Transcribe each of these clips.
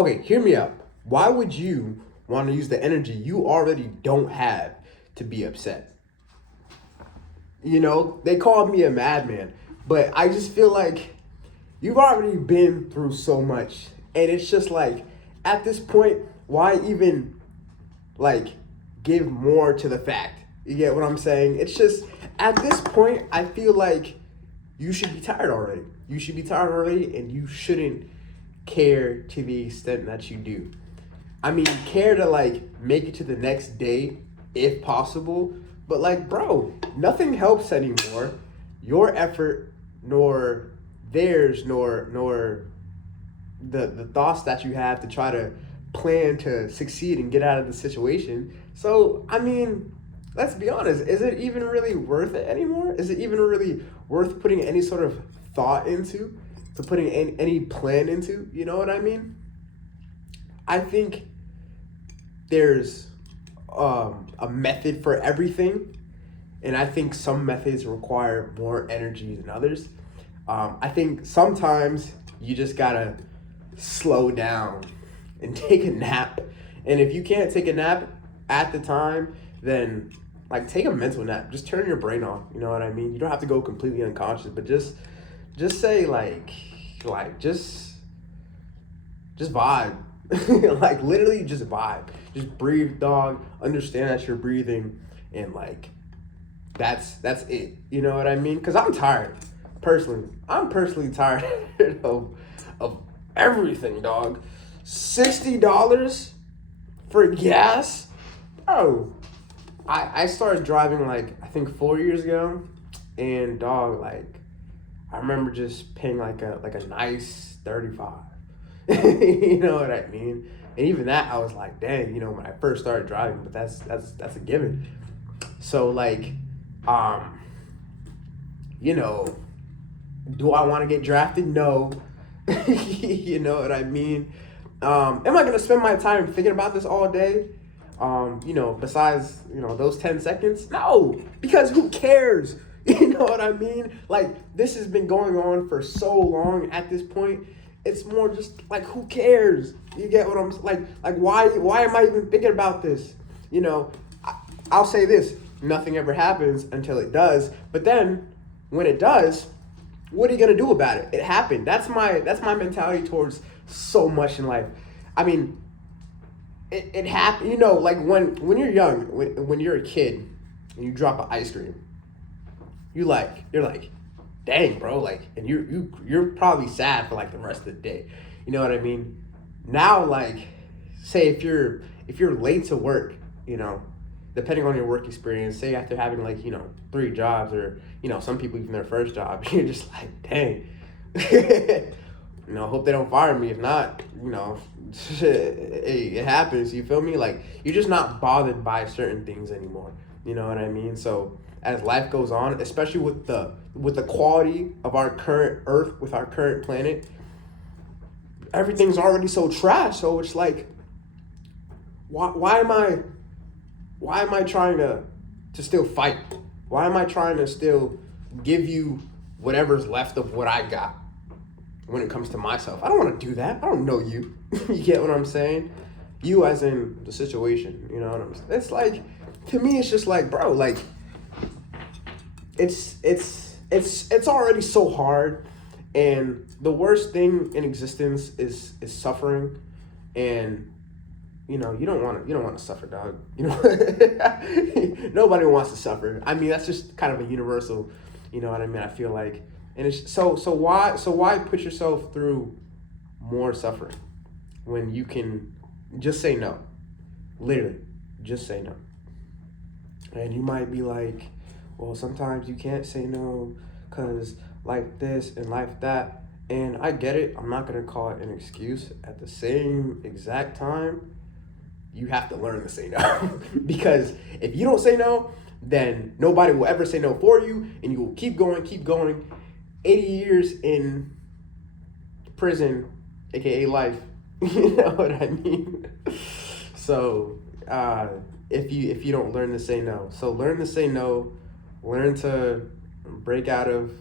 Okay, hear me out. Why would you want to use the energy you already don't have to be upset? They called me a madman, but I just feel like you've already been through so much. And it's just like, at this point, why even like give more to the fact? You get what I'm saying? It's just, at this point, I feel like you should be tired already. You should be tired already, and you shouldn't care to the extent that you do. I mean, care to like make it to the next day if possible, but like, bro, nothing helps anymore. Your effort, nor theirs, nor the thoughts that you have to try to plan to succeed and get out of the situation. So, I mean, let's be honest, is it even really worth it anymore? Is it even really worth putting any sort of thought into, to putting any plan into? You know what I mean? I think there's a method for everything, and I think some methods require more energy than others. I think sometimes you just gotta slow down and take a nap. And if you can't take a nap at the time, then like take a mental nap. Just turn your brain off. You know what I mean? You don't have to go completely unconscious, but just say like just vibe. Like literally just vibe. Just breathe, dog. Understand that you're breathing, and like that's it. You know what I mean? Cause I'm tired. Personally, I'm personally tired of everything, dog. $60 for gas, bro. I started driving like I think 4 years ago, and dog, like I remember just paying like a nice 35. You know what I mean? And even that, I was like, dang, when I first started driving. But that's a given. So like, um, you know, do I want to get drafted? No. You know what I mean? Am I gonna spend my time thinking about this all day? Besides, those 10 seconds? No, because who cares? You know what I mean? Like, this has been going on for so long at this point. It's more just like, who cares? You get what I'm like why am I even thinking about this? I'll say this, nothing ever happens until it does. But then when it does, what are you gonna do about it? It happened. That's my mentality towards so much in life. I mean, it happened. Like when you're young, when you're a kid, and you drop an ice cream, you're like, dang, bro, like, and you're probably sad for like the rest of the day. You know what I mean? Now, like, say if you're late to work, depending on your work experience, say after having like 3 jobs, or some people even their first job, you're just like, dang. Hope they don't fire me. If not, hey, it happens. You feel me? Like, you're just not bothered by certain things anymore. You know what I mean? So as life goes on, especially with the quality of our current Earth, with our current planet, everything's already so trash. So it's like, why am I trying to still fight? Why am I trying to still give you whatever's left of what I got when it comes to myself? I don't want to do that. I don't know you. You get what I'm saying? You as in the situation. You know what I'm saying? It's like, to me, it's just like, bro, like, it's already so hard, and the worst thing in existence is suffering. And you don't want to suffer, dog. Nobody wants to suffer. I mean, that's just kind of a universal, you know what I mean? I feel like, and it's so why put yourself through more suffering when you can just say no, literally, just say no. And you might be like, well, sometimes you can't say no because life this and life that. And I get it. I'm not going to call it an excuse. At the same exact time, you have to learn to say no. Because if you don't say no, then nobody will ever say no for you. And you will keep going, keep going. 80 years in prison, aka life. You know what I mean? So, if you don't learn to say no. So learn to say no, learn to break out of,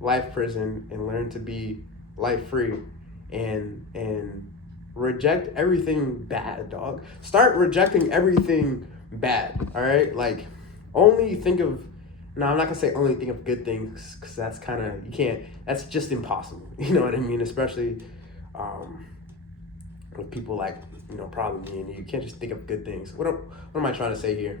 life prison, and learn to be life free, and reject everything bad, dog. Start rejecting everything bad. All right, like only think of. No, I'm not gonna say only think of good things because that's kind of you can't. That's just impossible. You know what I mean? Especially with people like probably me and you can't just think of good things. What am I trying to say here?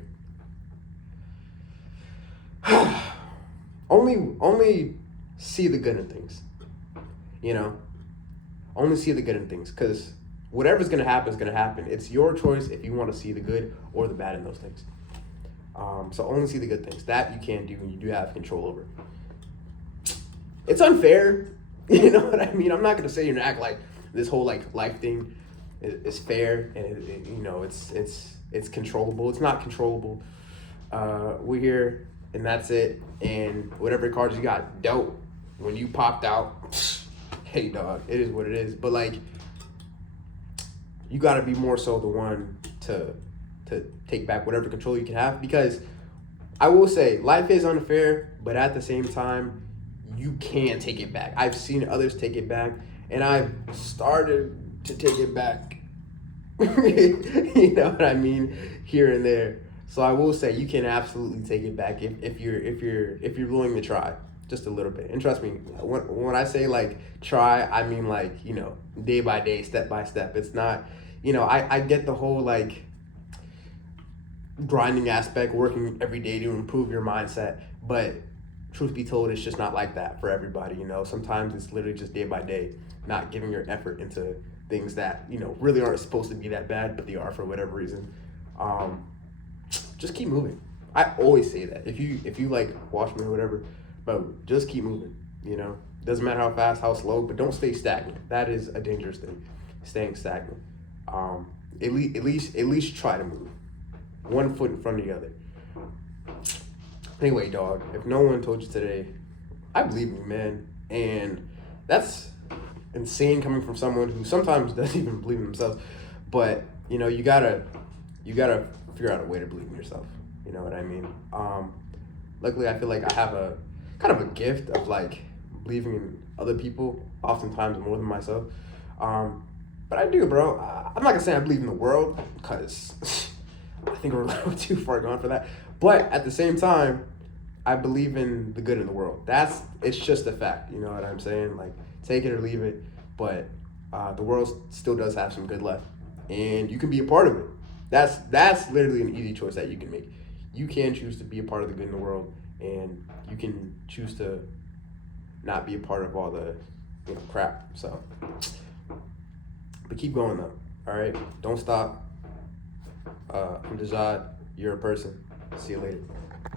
only see the good in things. You know, only see the good in things because whatever's gonna happen is gonna happen. It's your choice if you want to see the good or the bad in those things. So only see the good things that you can do and you do have control over. It's unfair, you know what I mean. I'm not gonna say you're gonna act like this whole like life thing is fair and it's controllable. It's not controllable. We're here and that's it. And whatever cards you got dealt when you popped out, hey dog, it is what it is. But like, you gotta be more so the one to take back whatever control you can have, because I will say life is unfair, but at the same time, you can take it back. I've seen others take it back, and I've started to take it back. You know what I mean? Here and there. So I will say you can absolutely take it back if you're willing to try just a little bit. And trust me, when I say like try, I mean like, day by day, step by step. It's not, I get the whole like grinding aspect, working every day to improve your mindset, but truth be told, it's just not like that for everybody. Sometimes it's literally just day by day, not giving your effort into things that really aren't supposed to be that bad, but they are for whatever reason. Just keep moving. I always say that if you like watch me or whatever, but just keep moving. Doesn't matter how fast, how slow, but don't stay stagnant. That is a dangerous thing, staying stagnant. At least try to move. One foot in front of the other. Anyway, dog, if no one told you today, I believe in you, man. And that's insane coming from someone who sometimes doesn't even believe in themselves. But, you gotta figure out a way to believe in yourself. You know what I mean? Luckily, I feel like I have a kind of a gift of like believing in other people, oftentimes more than myself. But I do, bro. I'm not gonna say I believe in the world, because I think we're a little too far gone for that. But at the same time, I believe in the good in the world. It's just a fact. You know what I'm saying? Like, take it or leave it. But the world still does have some good left, and you can be a part of it. That's literally an easy choice that you can make. You can choose to be a part of the good in the world, and you can choose to not be a part of all the crap. So, but keep going though. All right, don't stop. I'm Dejad. You're a person. See you later.